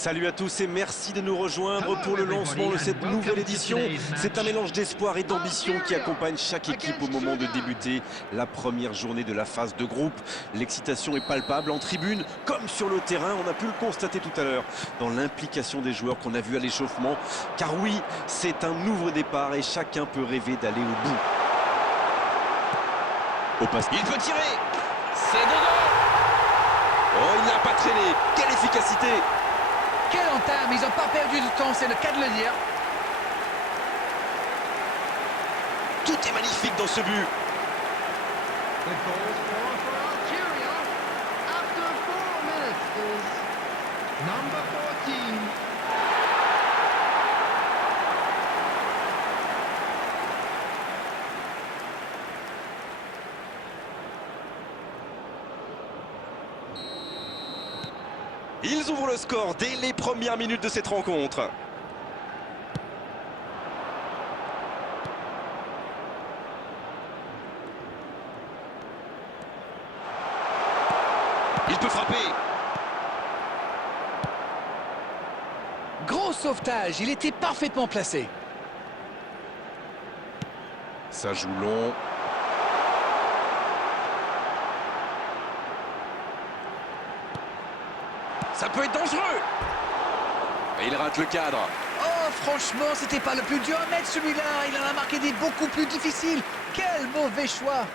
Salut à tous et merci de nous rejoindre pour le lancement de cette nouvelle édition. C'est un mélange d'espoir et d'ambition qui accompagne chaque équipe au moment de débuter la première journée de la phase de groupe. L'excitation est palpable en tribune comme sur le terrain. On a pu le constater tout à l'heure dans l'implication des joueurs qu'on a vu à l'échauffement. Car oui, c'est un nouveau départ et chacun peut rêver d'aller au bout. Au passe. Il peut tirer. C'est dedans. Oh, il n'a pas traîné. Quelle efficacité! Quelle entame, ils n'ont pas perdu de temps, c'est le cas de le dire. Tout est magnifique dans ce but. Ils ouvrent le score dès les premières minutes de cette rencontre. Il peut frapper. Gros sauvetage, il était parfaitement placé. Ça joue long. Ça peut être dangereux. Et il rate le cadre. Oh, franchement, c'était pas le plus dur à mettre celui-là. Il en a marqué des beaucoup plus difficiles. Quel mauvais choix.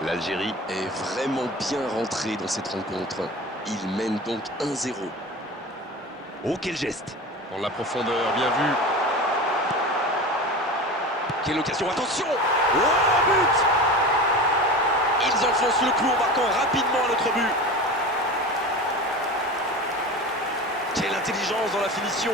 L'Algérie est vraiment bien rentrée dans cette rencontre. Il mène donc 1-0. Oh, quel geste! Dans la profondeur, bien vu. Quelle occasion, attention! Oh, but! Ils enfoncent le clou en marquant rapidement à notre but. Quelle intelligence dans la finition!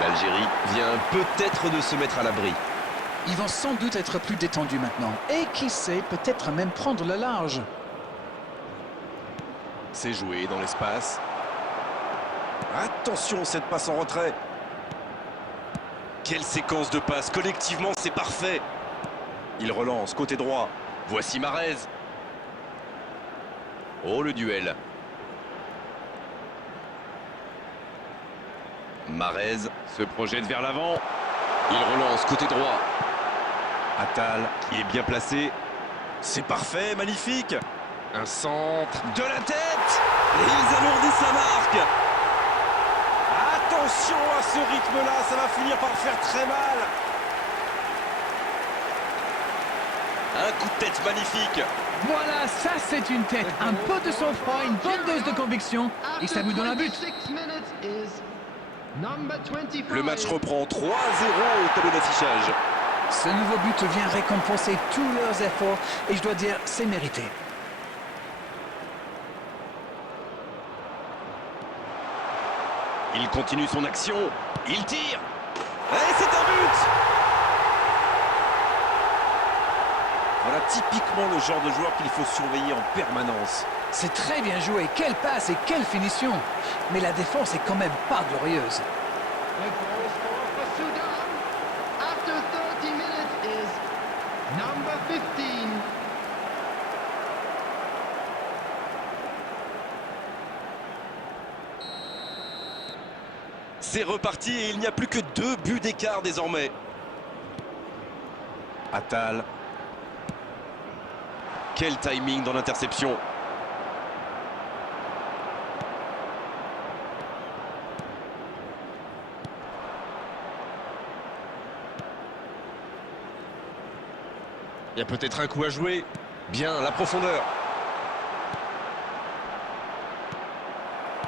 L'Algérie vient peut-être de se mettre à l'abri. Ils vont sans doute être plus détendus maintenant. Et qui sait, peut-être même prendre le large. C'est joué dans l'espace. Attention, cette passe en retrait. Quelle séquence de passes. Collectivement, c'est parfait. Il relance, côté droit. Voici Marez. Oh, le duel. Marez se projette vers l'avant. Il relance, côté droit. Attal, qui est bien placé. C'est parfait, magnifique. Un centre de la tête. Et ils alourdissent la marque. Attention à ce rythme-là, ça va finir par faire très mal. Un coup de tête magnifique. Voilà, ça c'est une tête. Un peu de sang-froid, une bonne dose de conviction. Et ça vous donne un but. Le match reprend 3-0 au tableau d'affichage. Ce nouveau but vient récompenser tous leurs efforts. Et je dois dire, c'est mérité. Il continue son action. Il tire. Et c'est un but. Voilà typiquement le genre de joueur qu'il faut surveiller en permanence. C'est très bien joué. Quelle passe et quelle finition. Mais la défense est quand même pas glorieuse. C'est reparti et il n'y a plus que 2 buts d'écart désormais. Attal. Quel timing dans l'interception. Il y a peut-être un coup à jouer. Bien, la profondeur.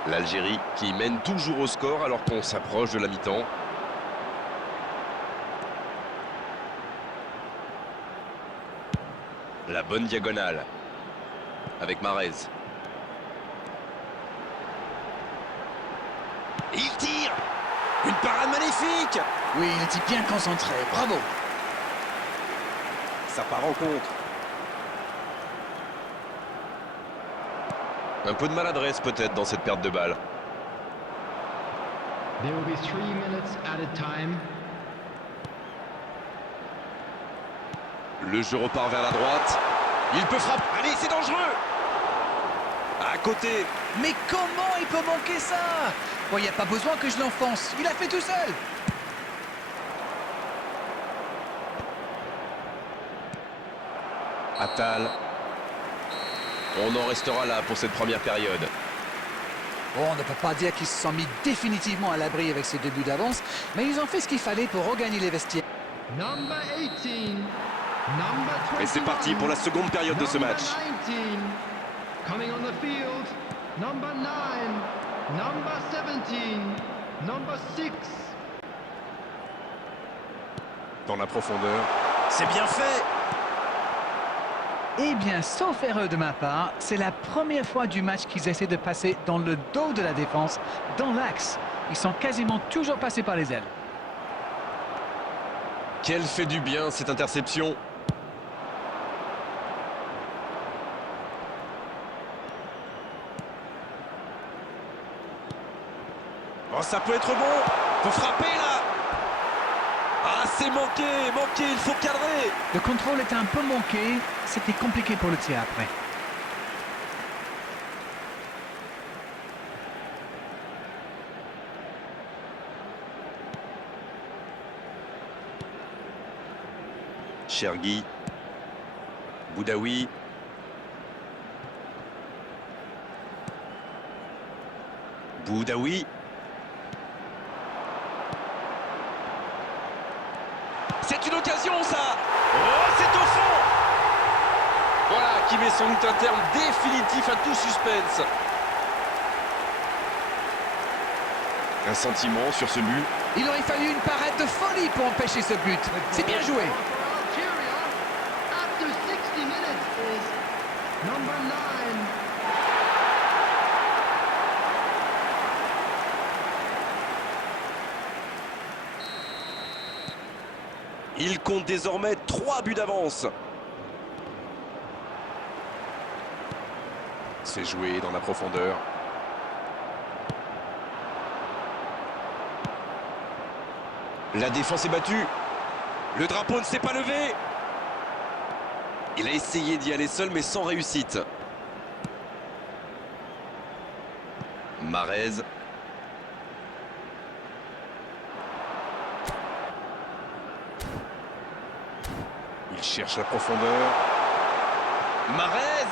L'Algérie qui mène toujours au score alors qu'on s'approche de la mi-temps. La bonne diagonale. Avec Marez. Il tire. Une parade magnifique. Oui, il était bien concentré. Bravo. Ça part en contre. Un peu de maladresse peut-être dans cette perte de balle. There will be 3 minutes added time. Le jeu repart vers la droite. Il peut frapper. Allez, c'est dangereux. À côté. Mais comment il peut manquer ça? Bon, il n'y a pas besoin que je l'enfonce. Il a fait tout seul. Attal. On en restera là pour cette première période. Bon, on ne peut pas dire qu'ils se sont mis définitivement à l'abri avec ces 2 buts d'avance, mais ils ont fait ce qu'il fallait pour regagner les vestiaires. Number 18. Number 21. Et c'est parti pour la seconde période de ce match. Number 19. Coming on the field. Number 9. Number 17. Number 6. Dans la profondeur. C'est bien fait. Eh bien, sauf erreur de ma part, c'est la première fois du match qu'ils essaient de passer dans le dos de la défense, dans l'axe. Ils sont quasiment toujours passés par les ailes. Quelle fait du bien cette interception. Oh, ça peut être bon. Faut frapper là. Ah, c'est manqué, il faut cadrer. Le contrôle était un peu manqué, c'était compliqué pour le tir après. Chergui. Boudaoui. Boudaoui. C'est une occasion ça. Oh, c'est au fond. Voilà qui met sans doute un terme définitif à tout suspense. Un sentiment sur ce but. Il aurait fallu une parade de folie pour empêcher ce but. C'est bien joué. Algeria, after 60 minutes, is number 9. Il compte désormais 3 buts d'avance. C'est joué dans la profondeur. La défense est battue. Le drapeau ne s'est pas levé. Il a essayé d'y aller seul mais sans réussite. Marez. Il cherche la profondeur. Marez.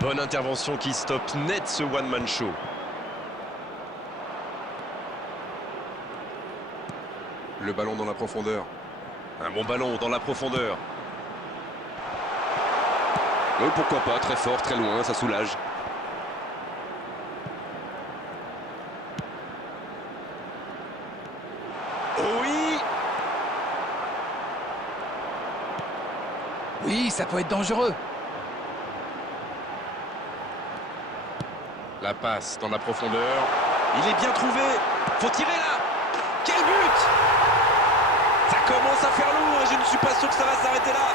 Bonne intervention qui stoppe net ce one-man show. Le ballon dans la profondeur. Un bon ballon dans la profondeur. Oui, pourquoi pas, très fort, très loin, ça soulage. Oui. Oui, ça peut être dangereux. La passe dans la profondeur. Il est bien trouvé. Faut tirer là. Quel but! Ça commence à faire lourd et je ne suis pas sûr que ça va s'arrêter là.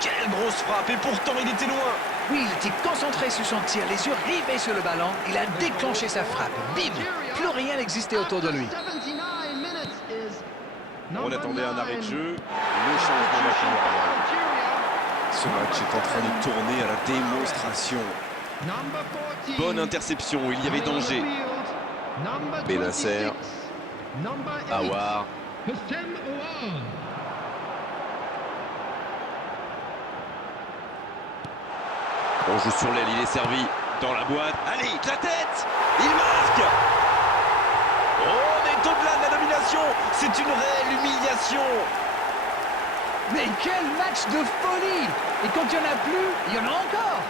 Quelle grosse frappe et pourtant il était loin. Oui, il était concentré sur son tir, les yeux rivés sur le ballon. Il a déclenché sa frappe. Bim! Plus rien n'existait autour de lui. On attendait un arrêt de jeu. Le changement d'action. Ce match est en train de tourner à la démonstration. Bonne interception, il y avait danger. Benasser. Aouar. On joue sur l'aile, il est servi. Dans la boîte. Allez, la tête. Il marque. Oh, on est au-delà de la domination. C'est une réelle humiliation. Mais quel match de folie! Et quand il n'y en a plus, il y en a encore!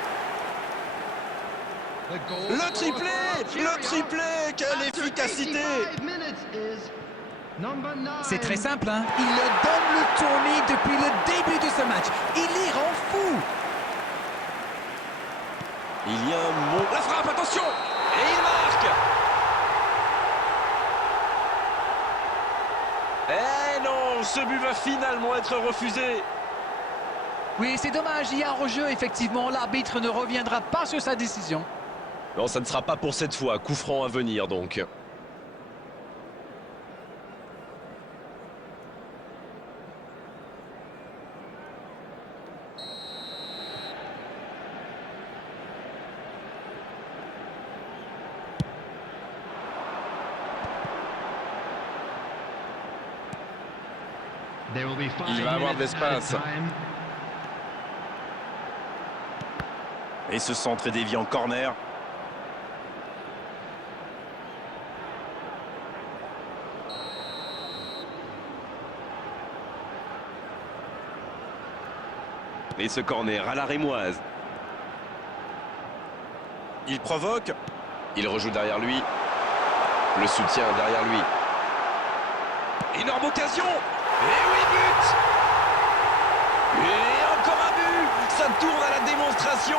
Le triplé, quelle efficacité! C'est très simple, hein? Il leur donne le tournis depuis le début de ce match. Il les rend fous! Il y a un mot. La frappe, attention! Et il marque! Eh non, ce but va finalement être refusé. Oui, c'est dommage, il y a un hors-jeu, effectivement. L'arbitre ne reviendra pas sur sa décision. Non, ça ne sera pas pour cette fois. Coup franc à venir, donc. Il va avoir de l'espace. Et ce centre est dévié en corner. Et ce corner à la rémoise. Il provoque. Il rejoue derrière lui. Le soutien derrière lui. Énorme occasion. Et oui, but. Et encore un but. Ça tourne à la démonstration.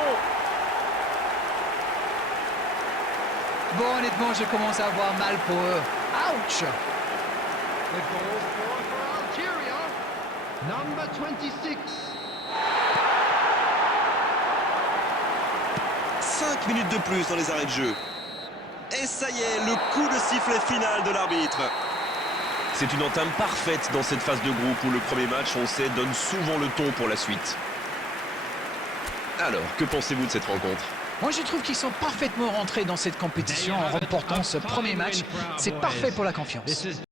Bon, honnêtement, je commence à avoir mal pour eux. Ouch! Number 26. 5 minutes de plus dans les arrêts de jeu. Et ça y est, le coup de sifflet final de l'arbitre. C'est une entame parfaite dans cette phase de groupe où le premier match, on sait, donne souvent le ton pour la suite. Alors, que pensez-vous de cette rencontre? Moi, je trouve qu'ils sont parfaitement rentrés dans cette compétition en remportant ce premier match. C'est parfait pour la confiance.